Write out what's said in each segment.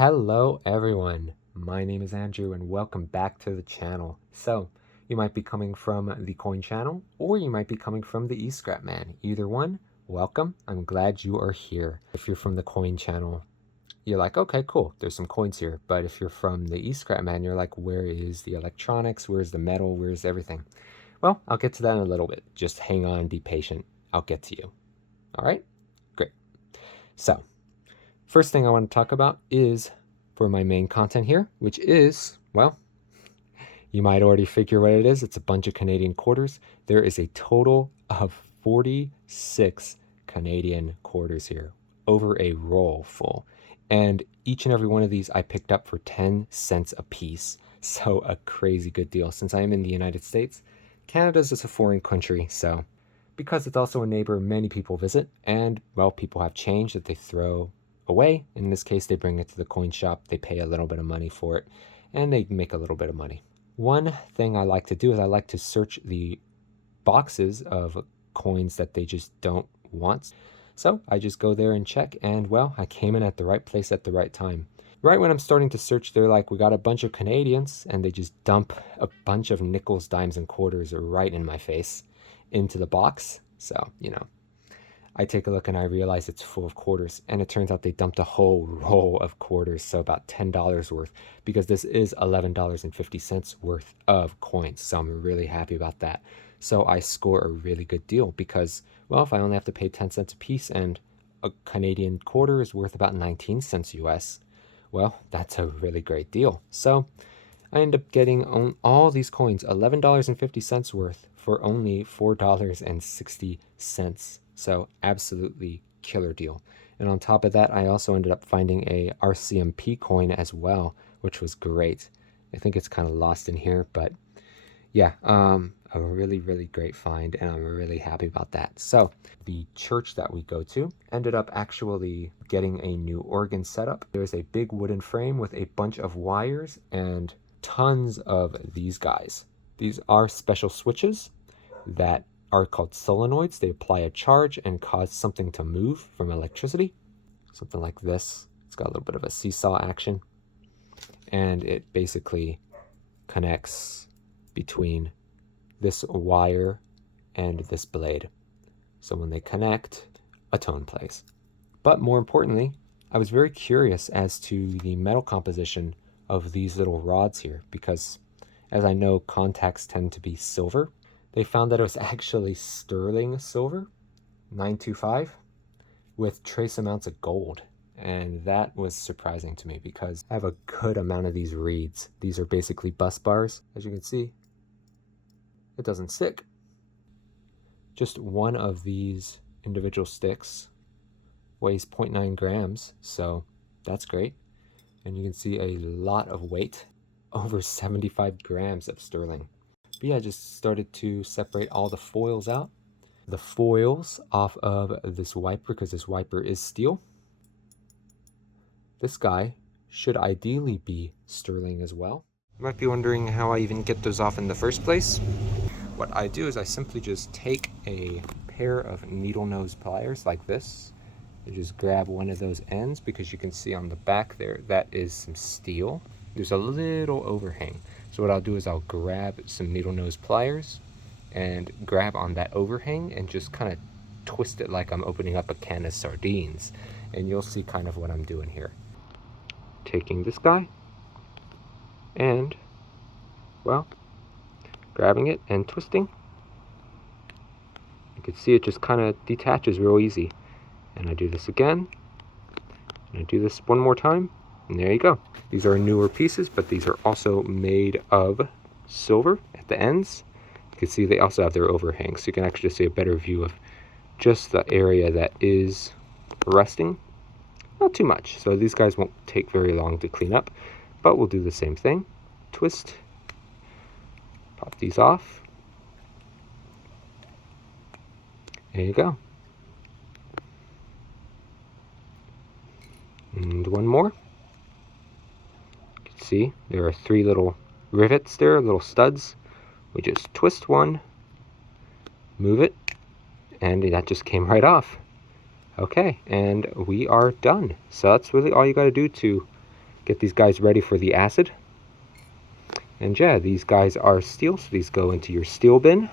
Hello everyone, my name is Andrew and welcome back to the channel. So, you might be coming from the coin channel or you might be coming from the eScrap Man. Either one, welcome, I'm glad you are here. If you're from the coin channel, you're like, okay, cool, there's some coins here. But if you're from the eScrap Man, you're like, where is the electronics, where's the metal, where's everything? Well, I'll get to that in a little bit. Just hang on, be patient, I'll get to you. All right, great. So, first thing I want to talk about is for my main content here, which is, well, you might already figure what it is. It's a bunch of Canadian quarters. There is a total of 46 Canadian quarters here, over a roll full. And each and every one of these I picked up for 10 cents a piece. So a crazy good deal. Since I am in the United States, Canada's just a foreign country, so because it's also a neighbor many people visit, and, well, people have change that they throw away. In this case, they bring it to the coin shop, they pay a little bit of money for it, and they make a little bit of money. One thing I like to do is I like to search the boxes of coins that they just don't want. So I just go there and check, and, well, I came in at the right place at the right time. Right when I'm starting to search, they're like, we got a bunch of Canadians, and they just dump a bunch of nickels, dimes, and quarters right in my face into the box. So, I take a look and I realize it's full of quarters, and it turns out they dumped a whole roll of quarters, so about $10 worth, because this is $11.50 worth of coins. So I'm really happy about that. So I score a really good deal because, well, if I only have to pay 10 cents a piece and a Canadian quarter is worth about 19 cents US, well, that's a really great deal. So I end up getting all these coins, $11.50 worth, for only $4.60. So absolutely killer deal. And on top of that, I also ended up finding a RCMP coin as well, which was great. I think it's kind of lost in here, but yeah, a really, really great find, and I'm really happy about that. So the church that we go to ended up actually getting a new organ setup. There's a big wooden frame with a bunch of wires and tons of these guys. These are special switches that are called solenoids. They apply a charge and cause something to move from electricity. Something like this. It's got a little bit of a seesaw action. And it basically connects between this wire and this blade. So when they connect, a tone plays. But more importantly, I was very curious as to the metal composition of these little rods here, because as I know, contacts tend to be silver. They found that it was actually sterling silver, 925, with trace amounts of gold. And that was surprising to me because I have a good amount of these reeds. These are basically bus bars. As you can see, it doesn't stick. Just one of these individual sticks weighs 0.9 grams, so that's great. And you can see a lot of weight, over 75 grams of sterling. But yeah, I just started to separate all the foils out. The foils off of this wiper, because this wiper is steel. This guy should ideally be sterling as well. You might be wondering how I even get those off in the first place. What I do is I simply just take a pair of needle nose pliers like this. I just grab one of those ends, because you can see on the back there, that is some steel. There's a little overhang. So what I'll do is I'll grab some needle nose pliers and grab on that overhang and just kind of twist it like I'm opening up a can of sardines. And you'll see kind of what I'm doing here. Taking this guy and, well, grabbing it and twisting. You can see it just kind of detaches real easy. And I do this again, and I do this one more time, and there you go. These are newer pieces, but these are also made of silver at the ends. You can see they also have their overhangs, so you can actually just see a better view of just the area that is rusting. Not too much, so these guys won't take very long to clean up, but we'll do the same thing. Twist, pop these off. There you go. And one more. You can see there are 3 little rivets there, little studs. We just twist one, move it, and that just came right off. Okay, and we are done. So that's really all you got to do to get these guys ready for the acid. And yeah, these guys are steel, so these go into your steel bin.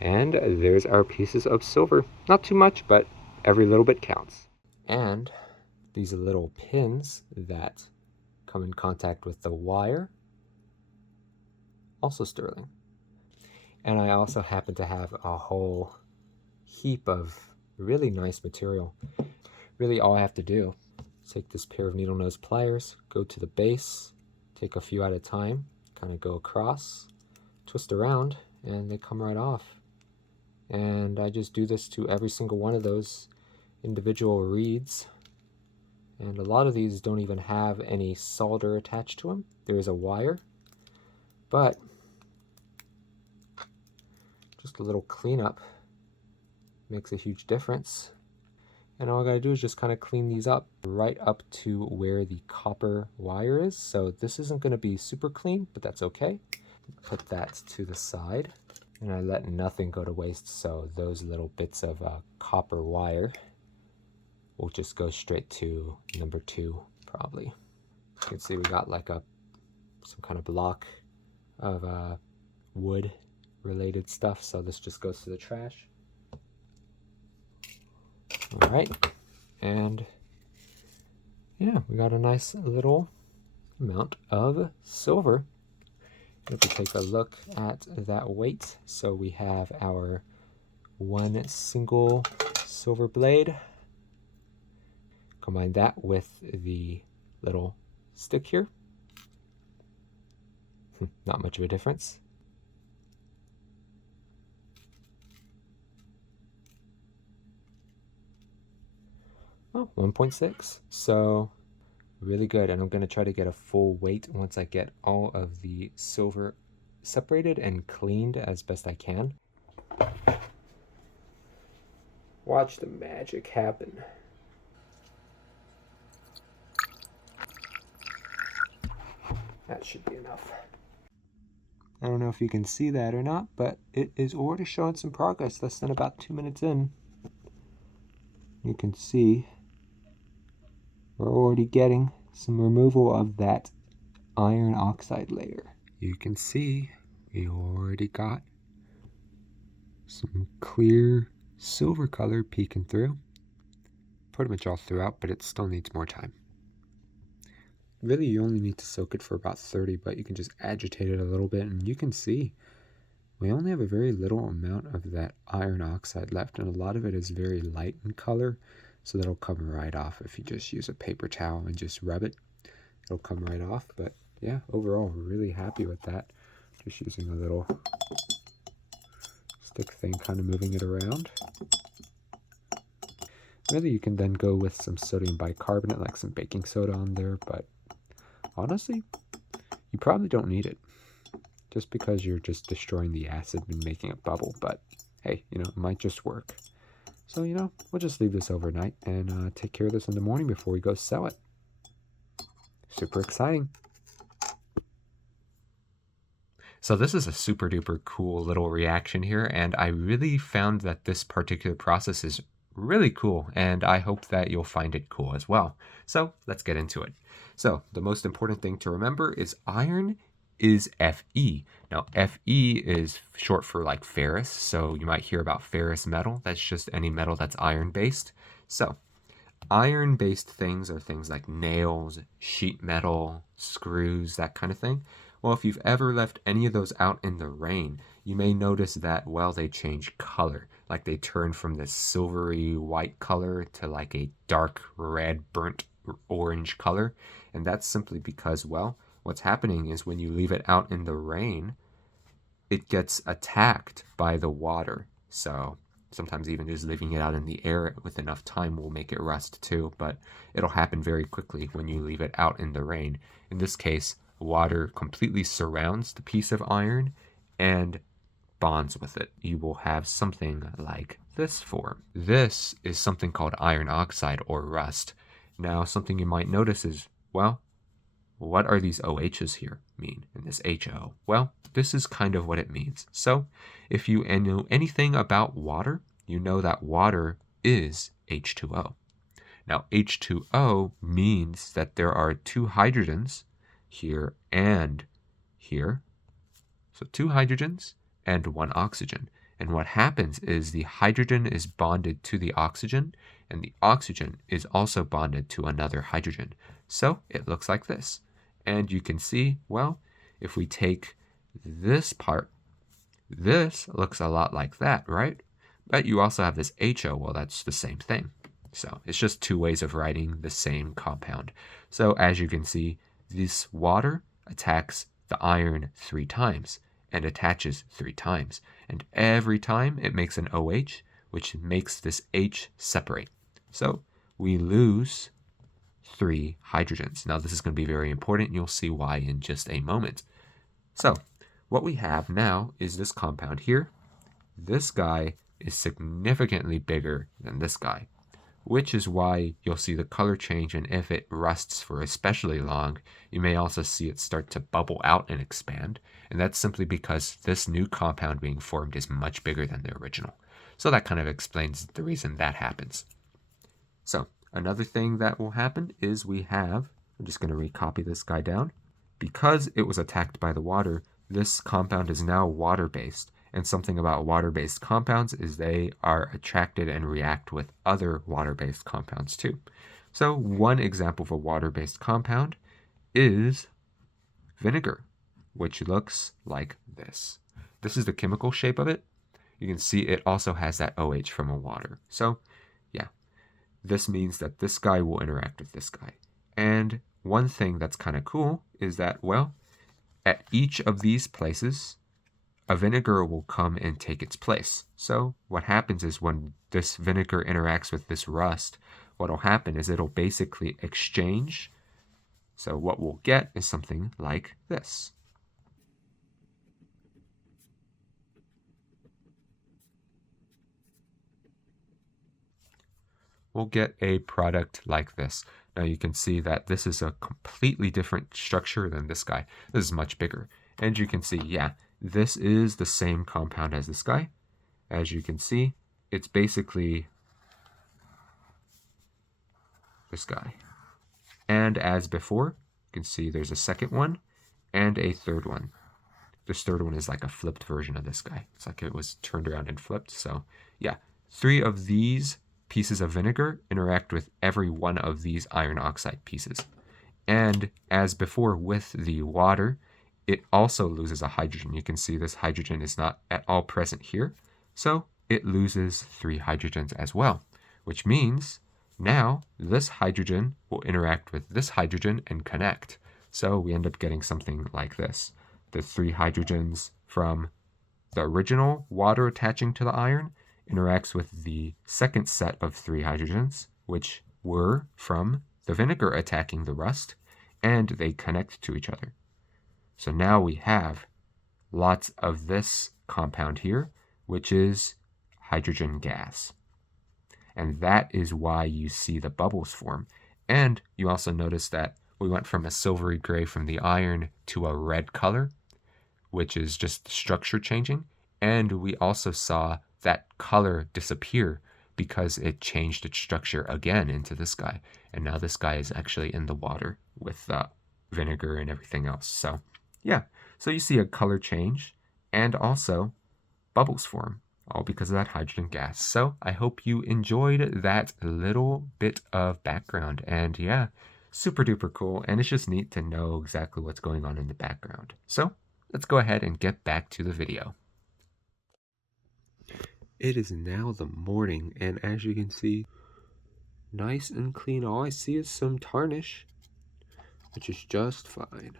And there's our pieces of silver. Not too much, but every little bit counts. And these little pins that come in contact with the wire, also sterling. And I also happen to have a whole heap of really nice material. Really all I have to do is take this pair of needle nose pliers, go to the base, take a few at a time, kind of go across, twist around, and they come right off. And I just do this to every single one of those individual reeds. And a lot of these don't even have any solder attached to them. There is a wire, but just a little cleanup makes a huge difference. And all I gotta do is just kind of clean these up right up to where the copper wire is. So this isn't gonna be super clean, but that's okay. Put that to the side. And I let nothing go to waste, so those little bits of copper wire will just go straight to number 2, probably. You can see we got like some kind of block of wood related stuff, so this just goes to the trash. All right, and yeah, we got a nice little amount of silver. If we take a look at that weight, so we have our 1 single silver blade. Combine that with the little stick here. Not much of a difference. Oh, 1.6. So really good. And I'm going to try to get a full weight once I get all of the silver separated and cleaned as best I can. Watch the magic happen. That should be enough. I don't know if you can see that or not, but it is already showing some progress. Less than about 2 minutes in. You can see we're already getting some removal of that iron oxide layer. You can see we already got some clear silver color peeking through. Pretty much all throughout, but it still needs more time. Really, you only need to soak it for about 30, but you can just agitate it a little bit, and you can see we only have a very little amount of that iron oxide left, and a lot of it is very light in color, so that'll come right off if you just use a paper towel and just rub it. It'll come right off, but yeah, overall, really happy with that. Just using a little stick thing, kind of moving it around. Really, you can then go with some sodium bicarbonate, like some baking soda on there, but honestly, you probably don't need it, just because you're just destroying the acid and making a bubble. But hey, it might just work. So, we'll just leave this overnight and take care of this in the morning before we go sell it. Super exciting. So this is a super duper cool little reaction here, and I really found that this particular process is really cool, and I hope that you'll find it cool as well. So let's get into it. So the most important thing to remember is iron is Fe. Now Fe is short for like ferrous, so you might hear about ferrous metal. That's just any metal that's iron based. So iron based things are things like nails, sheet metal, screws, that kind of thing. Well, if you've ever left any of those out in the rain, you may notice that, well, they change color. Like they turn from this silvery white color to like a dark red, burnt orange color. And that's simply because, well, what's happening is when you leave it out in the rain, it gets attacked by the water. So sometimes even just leaving it out in the air with enough time will make it rust too, but it'll happen very quickly when you leave it out in the rain. In this case, water completely surrounds the piece of iron and bonds with it. You will have something like this form. This is something called iron oxide or rust. Now, something you might notice is, well, what are these OHs here mean in this HO? Well, this is kind of what it means. So if you know anything about water, you know that water is H2O. Now H2O means that there are two hydrogens here and here. So two hydrogens and one oxygen. And what happens is the hydrogen is bonded to the oxygen, and the oxygen is also bonded to another hydrogen. So it looks like this. And you can see, well, if we take this part, this looks a lot like that, right? But you also have this HO, well, that's the same thing. So it's just two ways of writing the same compound. So as you can see, this water attacks the iron 3 times and attaches 3 times. And every time it makes an OH, which makes this H separate. So we lose 3 hydrogens. Now this is going to be very important. You'll see why in just a moment. So what we have now is this compound here. This guy is significantly bigger than this guy, which is why you'll see the color change, and if it rusts for especially long, you may also see it start to bubble out and expand, and that's simply because this new compound being formed is much bigger than the original. So that kind of explains the reason that happens. So another thing that will happen is I'm just going to recopy this guy down. Because it was attacked by the water, this compound is now water-based. And something about water-based compounds is they are attracted and react with other water-based compounds too. So one example of a water-based compound is vinegar, which looks like this. This is the chemical shape of it. You can see it also has that OH from a water. So yeah, this means that this guy will interact with this guy. And one thing that's kind of cool is that, well, at each of these places, a vinegar will come and take its place. So what happens is when this vinegar interacts with this rust, what will happen is it'll basically exchange. So what we'll get is something like this. We'll get a product like this. Now you can see that this is a completely different structure than this guy. This is much bigger. And you can see, yeah, this is the same compound as this guy. As you can see, it's basically this guy. And as before, you can see there's a second one and a third one. This third one is like a flipped version of this guy. It's like it was turned around and flipped. So yeah, 3 of these pieces of vinegar interact with every one of these iron oxide pieces. And as before with the water, it also loses a hydrogen. You can see this hydrogen is not at all present here. So it loses 3 hydrogens as well, which means now this hydrogen will interact with this hydrogen and connect. So we end up getting something like this. The 3 hydrogens from the original water attaching to the iron interacts with the second set of 3 hydrogens, which were from the vinegar attacking the rust, and they connect to each other. So now we have lots of this compound here, which is hydrogen gas. And that is why you see the bubbles form. And you also notice that we went from a silvery gray from the iron to a red color, which is just structure changing. And we also saw that color disappear because it changed its structure again into this guy. And now this guy is actually in the water with vinegar and everything else. So yeah, so you see a color change and also bubbles form, all because of that hydrogen gas. So I hope you enjoyed that little bit of background. And yeah, super duper cool. And it's just neat to know exactly what's going on in the background. So let's go ahead and get back to the video. It is now the morning, and as you can see, nice and clean. All I see is some tarnish, which is just fine.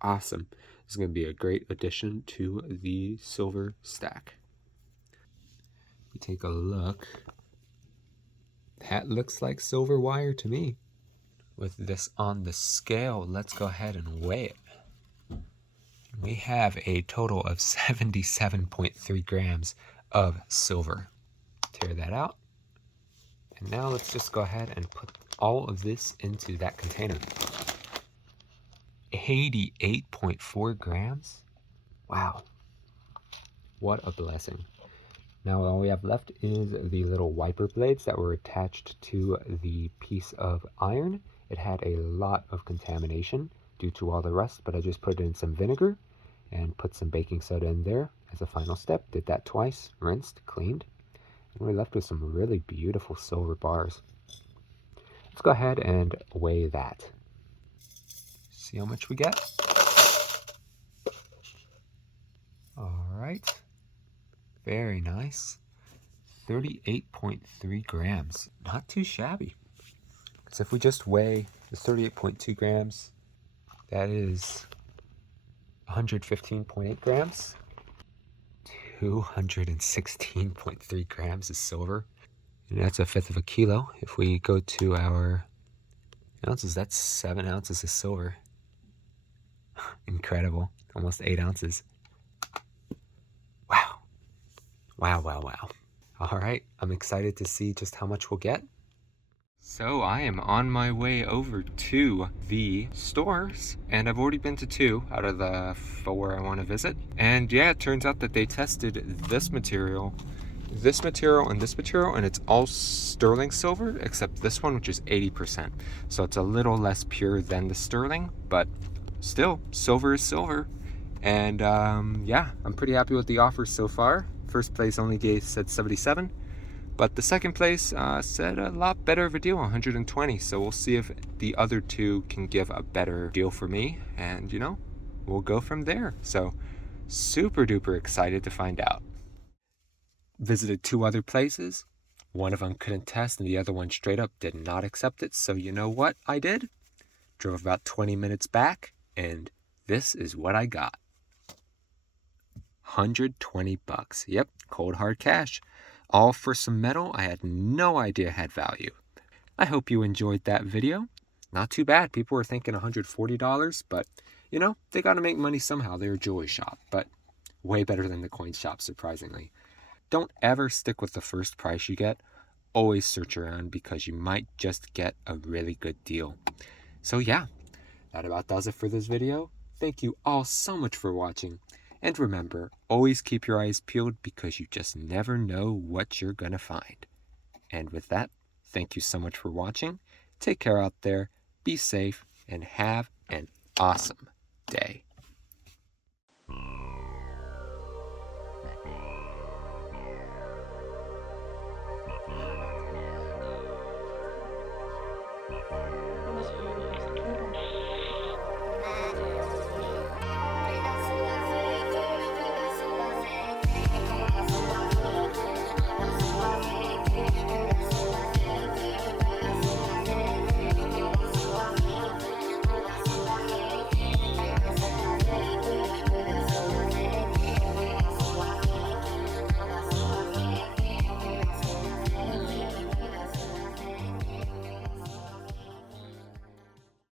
Awesome. This is going to be a great addition to the silver stack. We take a look. That looks like silver wire to me. With this on the scale, let's go ahead and weigh it. We have a total of 77.3 grams of silver. Tear that out. And now let's just go ahead and put all of this into that container. 88.4 grams? Wow. What a blessing. Now all we have left is the little wiper blades that were attached to the piece of iron. It had a lot of contamination due to all the rust, but I just put in some vinegar and put some baking soda in there as a final step. Did that twice, rinsed, cleaned, and we're left with some really beautiful silver bars. Let's go ahead and weigh that. See how much we get. All right, very nice. 38.3 grams, not too shabby. So if we just weigh the 38.2 grams, that is 115.8 grams. 216.3 grams is silver. And that's a fifth of a kilo. If we go to our ounces, that's 7 ounces of silver. Incredible. Almost 8 ounces. Wow. Wow, wow, wow. All right, I'm excited to see just how much we'll get. So I am on my way over to the stores, and I've already been to 2 out of the 4 I want to visit. And yeah, it turns out that they tested this material, and this material, and it's all sterling silver, except this one, which is 80%. So it's a little less pure than the sterling, but still, silver is silver. And yeah, I'm pretty happy with the offers so far. First place only said 77. But the second place said a lot better of a deal, 120. So we'll see if the other 2 can give a better deal for me. And, you know, we'll go from there. So super duper excited to find out. Visited 2 other places. One of them couldn't test and the other one straight up did not accept it. So you know what I did? Drove about 20 minutes back and this is what I got. 120 bucks. Yep, cold hard cash. All for some metal I had no idea had value. I hope you enjoyed that video. Not too bad. People were thinking $140, but you know, they got to make money somehow. They're a jewelry shop, but way better than the coin shop, surprisingly. Don't ever stick with the first price you get. Always search around because you might just get a really good deal. So yeah, that about does it for this video. Thank you all so much for watching. And remember, always keep your eyes peeled because you just never know what you're gonna find. And with that, thank you so much for watching. Take care out there, be safe, and have an awesome day. Mas